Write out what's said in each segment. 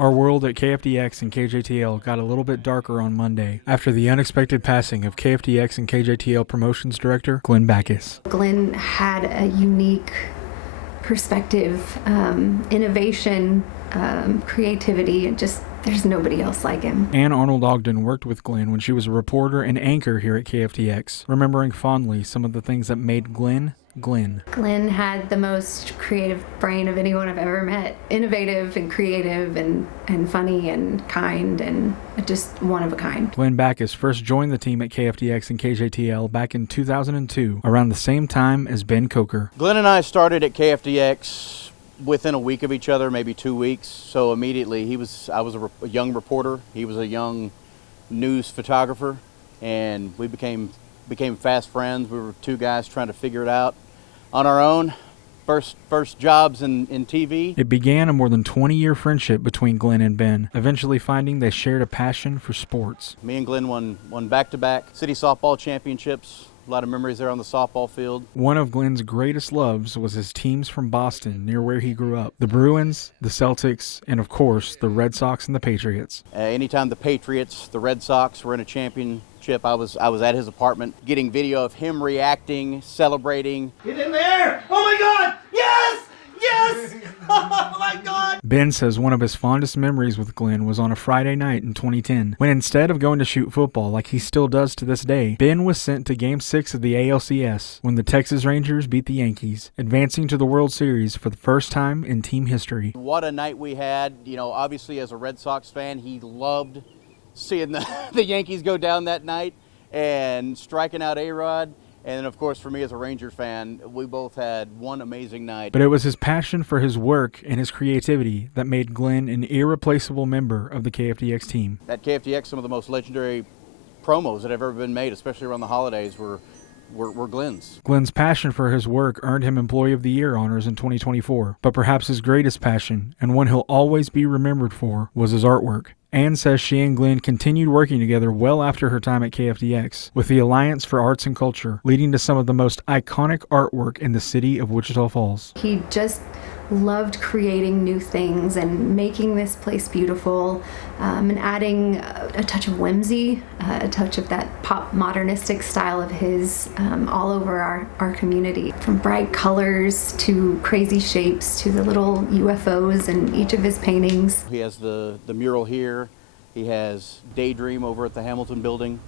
Our world at KFDX and KJTL got a little bit darker on Monday after the unexpected passing of KFDX and KJTL Promotions Director Glen Bacus. Glen had a unique perspective, innovation, creativity, and just there's nobody else like him. Ann Arnold Ogden worked with Glen when she was a reporter and anchor here at KFDX, remembering fondly some of the things that made Glen Glen. Glen had the most creative brain of anyone I've ever met. Innovative and creative and funny and kind and just one of a kind. Glen Bacus first joined the team at KFDX and KJTL back in 2002, around the same time as Ben Coker. Glen and I started at KFDX within a week of each other, maybe 2 weeks. So immediately I was a young reporter. He was a young news photographer, and we became fast friends. We were two guys trying to figure it out on our own. First jobs in TV. It began a more than 20-year friendship between Glen and Ben, eventually finding they shared a passion for sports. Me and Glen won back-to-back city softball championships. A lot of memories there on the softball field. One of Glen's greatest loves was his teams from Boston, near where he grew up. The Bruins, the Celtics, and of course, the Red Sox and the Patriots. Anytime the Patriots, the Red Sox were in a championship, I was at his apartment getting video of him reacting, celebrating. Get in there! Oh my God! Yes! Yes! Oh my God! Ben says one of his fondest memories with Glen was on a Friday night in 2010, when instead of going to shoot football like he still does to this day, Ben was sent to Game 6 of the ALCS when the Texas Rangers beat the Yankees, advancing to the World Series for the first time in team history. What a night we had. You know, obviously as a Red Sox fan, he loved seeing the Yankees go down that night and striking out A-Rod. And then, of course, for me as a Ranger fan, we both had one amazing night. But it was his passion for his work and his creativity that made Glen an irreplaceable member of the KFDX team. At KFDX, some of the most legendary promos that have ever been made, especially around the holidays, were Glen's. Glen's passion for his work earned him Employee of the Year honors in 2024. But perhaps his greatest passion, and one he'll always be remembered for, was his artwork. Ann says she and Glen continued working together well after her time at KFDX, with the Alliance for Arts and Culture leading to some of the most iconic artwork in the city of Wichita Falls. He just loved creating new things and making this place beautiful, and adding a touch of whimsy, a touch of that pop modernistic style of his all over our community. From bright colors to crazy shapes to the little UFOs in each of his paintings. He has the mural here. He has Daydream over at the Hamilton Building.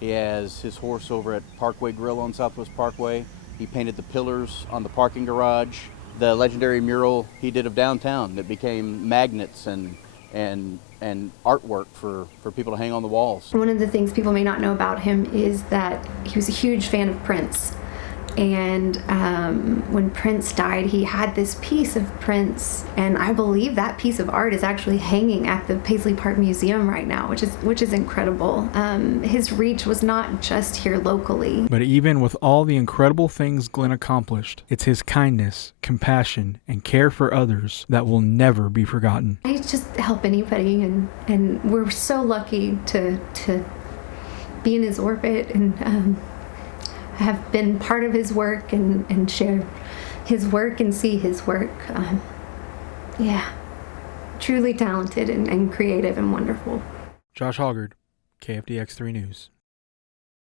He has his horse over at Parkway Grill on Southwest Parkway. He painted the pillars on the parking garage. The legendary mural he did of downtown that became magnets and artwork for people to hang on the walls. One of the things people may not know about him is that he was a huge fan of Prince. And when Prince died, he had this piece of Prince, and I believe that piece of art is actually hanging at the Paisley Park Museum right now, which is incredible. His reach was not just here locally. But even with all the incredible things Glen accomplished, it's his kindness, compassion, and care for others that will never be forgotten. I just help anybody, and we're so lucky to be in his orbit and have been part of his work and share his work and see his work. Truly talented and creative and wonderful. Josh Hoggard, KFDX 3 News.